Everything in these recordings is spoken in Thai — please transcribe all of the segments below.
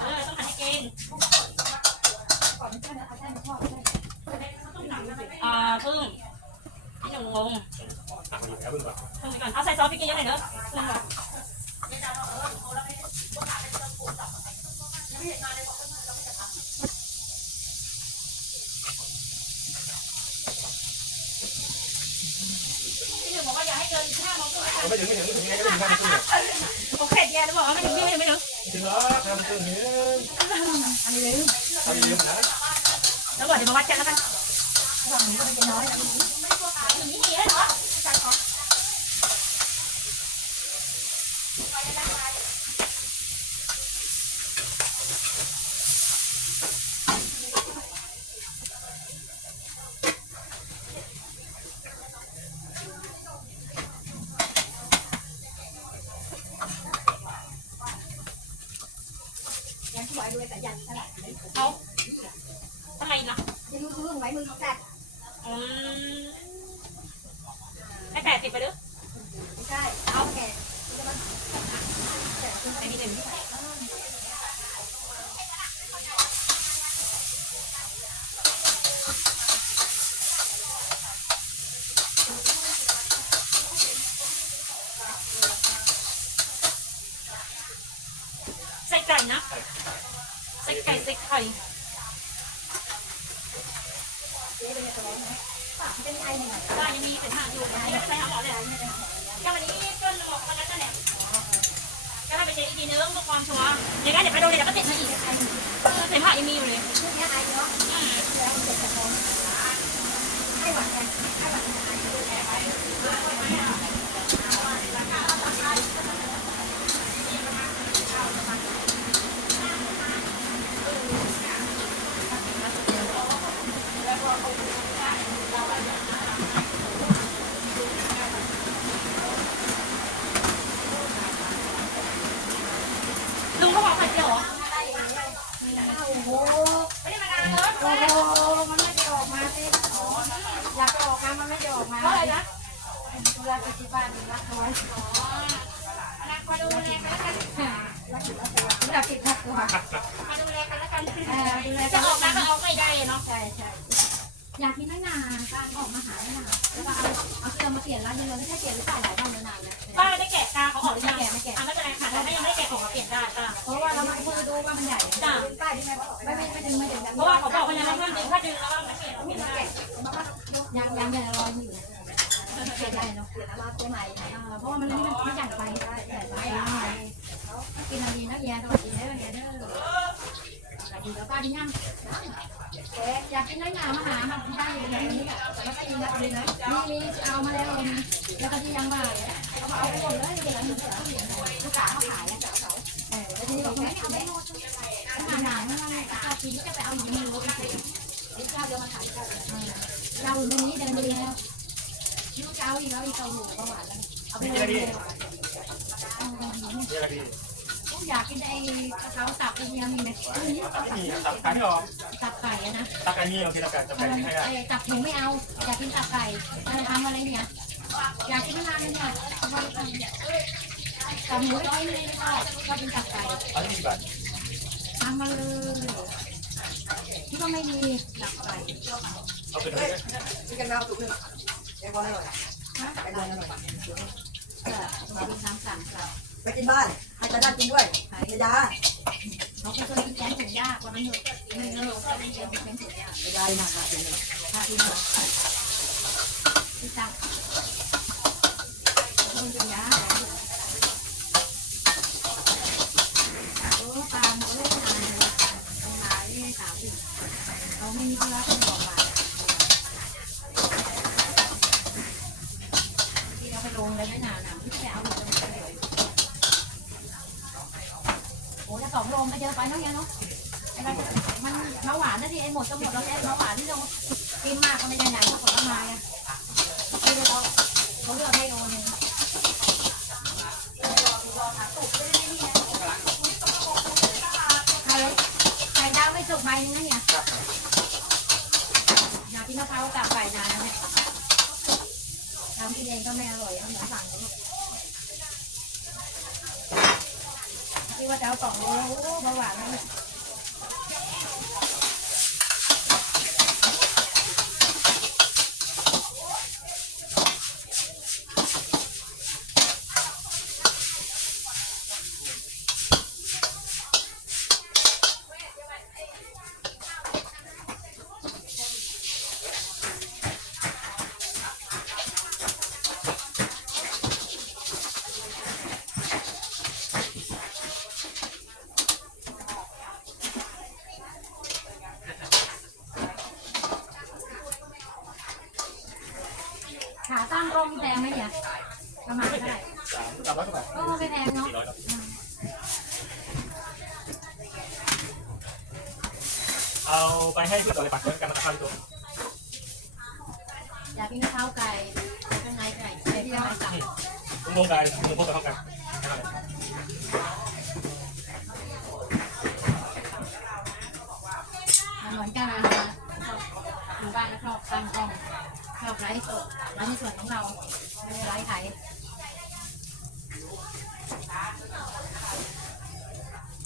เออต้องหันให้เก่งอ่าพึ่งพี่หนุ่มงงตักมีแล้วเพิ่งก่อนพึ่งไปก่อนเอาใส่ซอสพริกเยอะหน่อยเนอะพึ่งก่อนพี่หนุ่มบอกว่าอย่าให้เกินห้าโมงครึ่งเอาไม่ถึงไม่ถึงไม่ถึงไงก็ถึงห้านาทีเนี่ยโอเคแย่แล้วบอกว่าไม่ถึงไม่ถึงถึงแล้วทำถึง เห็นอันนี้เลยทำเยอะนะ แล้วบอกเดี๋ยวมาวัดกันแล้วกันฝั่งนี้ก็เป็นน้อยนะอย่างนี้ดีแล้วเหรอจัดของ ยังสวยด้วยแต่ยันเท่าไหร่ เอาทำไมนะ จะรู้รู้ไว้มือเขาจัด อืมให้แปดสิบไปด้วย ไม่ใช่เอาแค่ ไอ้นี่หนึ่งใส่ไก่นะใส่ไก่ใส่ไข่ เป็นไงหน่อยได้ยังมีเป็นทางอยู่นะไม่ได้หาหมอเลยก็วันนี้ก็หลอกมาแล้วกันแหละก็ถ้าไปเช็คอีกทีนึงเพื่อความชัวร์อย่างนั้นเดี๋ยวไปดูเดี๋ยวก็ติดมาอีกเออเสมหะยังมีอยู่เลยช่วงนี้ไอ้เนาะแล้วเด็กจะท้องให้หวัดกันให้หวัดลุงเขาบอกไข่เจียวเหรอ โอ้โห ไม่ได้มานานเลย โอ้โหมันไม่ได้ออกมาสิอยากจะออกมามันไม่ได้ออกมา เพราะอะไรนะ รักที่บ้านรักน้อยรักมาดูแลกันแล้วกันรักติดทักตัวมาดูแลกันแล้วกันเออดูแลจะออกมาก็ออกไม่ได้เนาะใช่ใช่อยากกินตั้งนานป้าออกมาหาตั้งนานแล้วก็เอาเอาเสื้อมาเปลี่ยนร้านเดียวไม่ใช่เปลี่ยนหรือเปล่าหลายวันนานแล้วป้าได้แกะตาเขาออกหรือยังอ่แกะไม่เป็นไรค่ะถ้ายังไม่ได้แกะออกมาเปลี่ยนได้อะเพราะว่าเรามาคือดูว่ามันใหญ่จ้ะป้าที่ไม่ไม่ไม่ไม่ถึงไม่ถึงเพราะว่าเขาบองไม่ดึงถ้าดึงแล้วก็ไม่เปลี่ยนเราเปลี่ยนได้ ยังยังยังรออยู่เปลี่ยนได้เนาะเปลี่ยนแล้วตัวใหม่เพราะว่ามันมันมันใหญ่ไปใหญ่ไปกินอะไรนะแย่สวัสดีนะแย่เด้อส วัสดีแล้วป้าที่ยังอยากกินน้ำหนามาหามาได้อยู่ในนี้แล้วก็ยิงรับเลยนะนี่นี่เอามาแล้วแล้วก็ที่ยังบ่ายเขาเอาไปหมดเลยเดี๋ยวลูกค้าเขาขายแล้วเออแล้วทีนี้บอกไม่เอาไม่หมดหนาหนาไม่ไม่ป้าทีนี้จะไปเอาอยู่ในรถเดี๋ยวเจ้าเดี๋ยวมาขายกันเราอยู่ตรงนี้เดินดีแล้วลูกเจ้าอีกแล้วอีกเกาหลีก็หวานแล้วเอาไปเลยนี่ อยากกินไอ้กระเพราสับเป็นยังมีไหมไม่มีตับขายไม่ออกตับไก่อะนะตักอันนี้โอเคตักกันตักอะกันไรให้ได้ไอ้ตับหนูไม่เอา อยากกินตับไก่อะทำอะไรเนี่ย อยากกินมานานเลยเนี่ยตับหนูไม่กินเลยไม่ชอบชอบกินตับไก่เอาที่บาทำมาเลยที่ก็ไม่มีตับไก่เอาไปเลยที่กันดาวถูกไหมแกงบอลอร่อยแกงบอลอร่อยเออมาดูน้ำสั่งสั่งไปกินบ้าน ให้ตาด้ากินด้วยไอ้ยาเขาเคยกินแกงถุงยากกว่านั้นเยอะไม่เลิกไม่เลิกกินแกงถุงยากไอ้ยาหนักหนักเลยถ้ากินหมดที่สั่งถุงยากโอ้ปลาหมดเลยนานเลยต้องหายสามสิบเขาไม่มีธุระต้องบอกมาที่เราไปลงเลยไม่นานนะที่จะเอาอยู่ตรงนี้เลยโอ้ถ้า สองโลก็เยอไปนาะเนี่ยเนาะไอ้เรามันเบาหวานนะที่ไอ้หมดก็หมดแล้วไอ้เบาหวานที่เรากินมากก็ไม่ได้ไหนเพราะผลไม้อะที่เราเขาเลือกให้โลนึงไข่ไข่ดาวไม่สุกใบนึงนะเนี่ยอยากกินมะพร้าวกับไก่นานแล้วเนี่ยทำกินเองก็ไม่อร่อยเอาหมูสั่งก็ลูกกิน ที่ว่าจะเอากล่องโลโอ้เบาหวานเลยขา งร่มแพงไหมเนี่ยประมาณเท่าไหร่สามสามร้อยกว่าบาทก็ไม่แพงเนาะสี่ร้อยครับเอาไปให้เพื่อนตัวเลยปักเพื่อนกันมาทำตัวอยากกินกะเพราไก่ข้างในไก่เดี๋ยวพี่เอาไปสั่งลุงโงกายลุงพวกกันเข้ากันมันเหมือนกันนะคะ อยู่บ้านก็ชอบตั้งกล้องชอบไลฟ์สดไลฟ์ในส่วนของเราไม่ได้ไลฟ์ขาย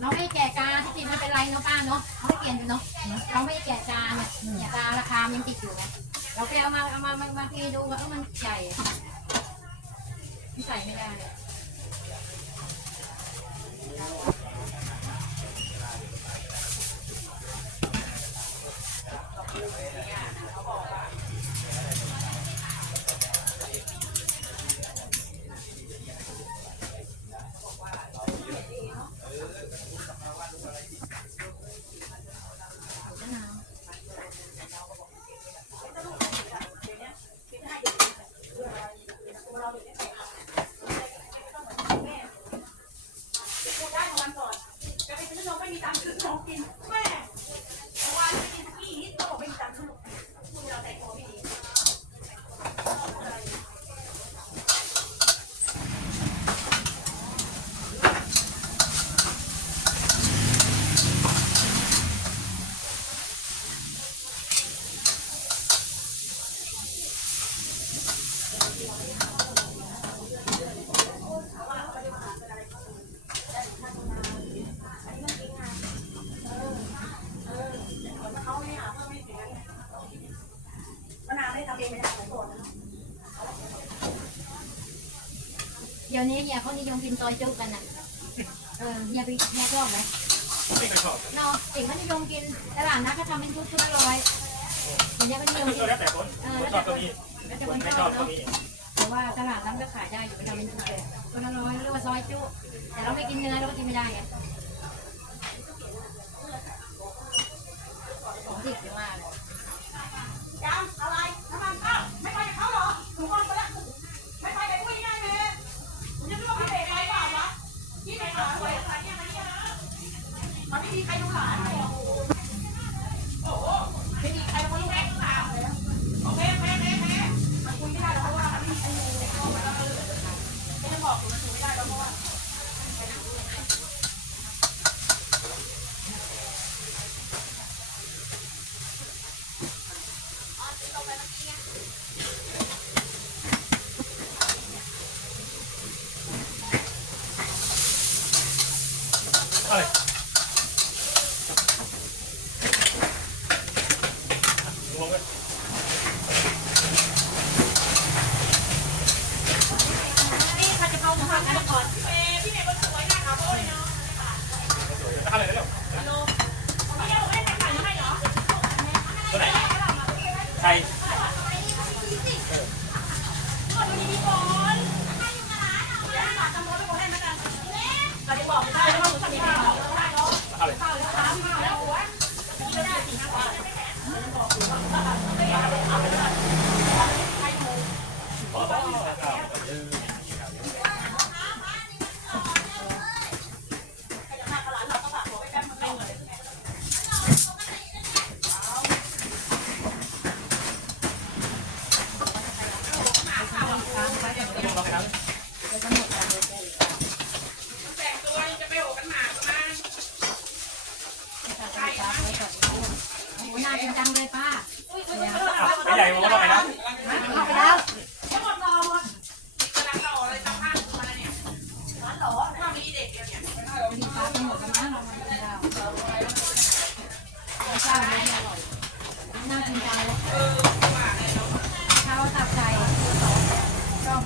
เราไม่แก่กาที่จริงไม่เป็นไรเนาะป้าเนาะเขาไม่เปลี่ยนอยู่เนาะเราไม่แก่กาเนี่ยเนี่ยการาคามันติดอยู่ไงเราไปเอามาเอามาบางทีดูว่าเออมันใหญ่ใส่ไม่ได้เลย มะนาวได้ทำเองไม่ได้ของโปรดนะ เดี๋ยวนี้เนี่ยเขานิยมกินซอยจุกันน่ะ เออเฮียไปเฮียชอบไหมไม่เคยชอบเนาะเด็กเขานิยมกินตลาดนัดก็ทำเป็นชุดชุดละร้อยเดี๋ยวนี้ก็นิยมกิตัวนแล้วแต่คนคนชอบตัวนี้ก็จะคเป็นนไม่ชชออบบตัวเนาะนี้แต่ว่าตลาดนัดก็ขายได้อยู่ไปทำเป็นชุดเลยชุดละร้อยเรียกว่าซอยจุแต่เราไม่กินเนื้อเราก็กินไม่ได้ไงของดิบเยอะมากเลยจ Oh, my God. ริงจังเลยป้าใหญ่มองเข้าไปนะเข้าไปแล้วป้าทั้งหมดกันนะเรามาดูดาวข้าวไม่อร่อยน่ากินจังเลยข้าวตับไก่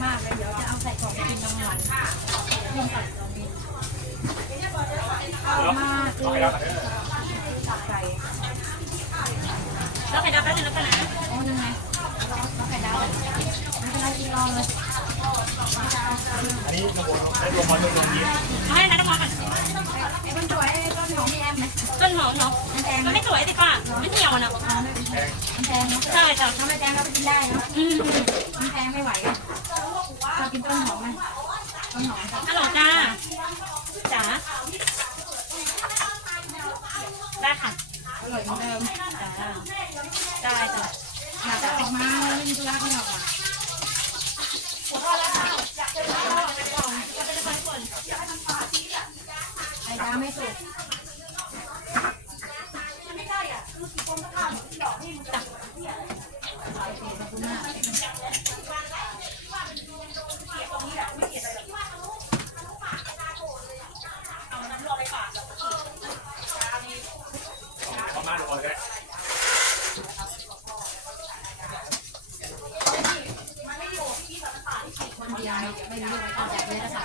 มากเลยเยวะเอาใส่กองกินกลงวันค่ะยิ่งตัดกล่งนี้ชอบมากเลย แล้วไข่ดาวแป๊บนึงแล้วกันนะโอ้ยังไงรอรอไข่ดาวไม่เป็นไรกินรอเลยอันนี้กระบวนได้รวมมันรวยีนเอาให้นะน้ำมันก่อนไอ้คนสวยต้นหอมมีแอมไหมต้นหอมเนาะมันแพงมันไม่สวยสิป้ามันเหี่ยวเนาะแพงมันแพงเนาะใช่จ้ะถ้าไม่แพงก็ไปกินได้เนาะอืมมันแพงไม่ไหวอะเรากินต้นหอมไหมต้นหอมกับฮัลโหลจ้าจ๋าได้ค่ะ อร่อยเห มือนเดิมจ้าได้จ้ะอยากจะออกมาไม่มีธุระไม่ออกมาไข่ดาไม่สุก ประมาณก่อนก็ได้ คนเดียไม่รู้อะไรออกจากเลยนะคะ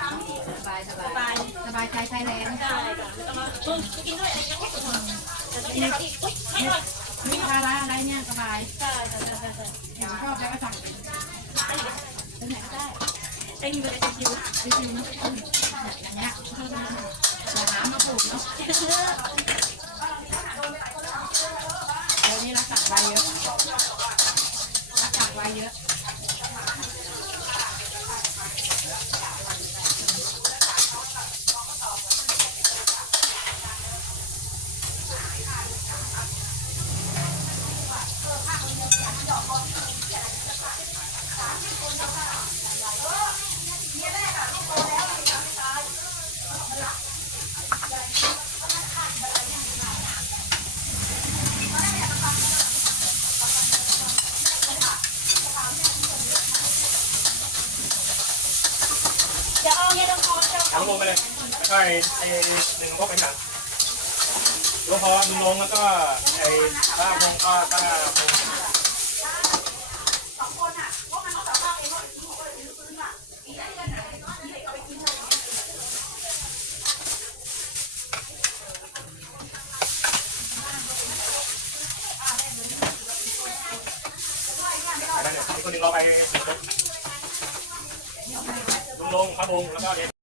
สบายสบายบายสบายใจใช้แรงได้จ้ะไม่ต้องมาอืมกินด้วยอะไรกันแต่ต้องกินอะไรอีกอุ้ยไม่ด้วยมีภาระอะไรเนี่ยสบายใช่ใช่ใช่ใช่ใช่เห็นชอบแล้วก็สั่งเป็นเป็นไหนก็ได้เต็งเลยชิวรีวิวนะอย่างเงี้ยอย่าหามาปลูกเนาะเดี๋ยวนี้รักษาใบเยอะรักษาใบเยอะ ๆเดี๋ยวเอาเนี่ยต้องพอจะ ทั้งลงไปเลยแล้วก็ ไอ้ไอ้หนึ่งพวกเป็นถังลงพอลงแล้วก็ไอ้ข้าวพงก็ก็พงไปได้เลยอีกคนหนึ่งเราไปลงลงข้าวพงแล้วก็เด็ด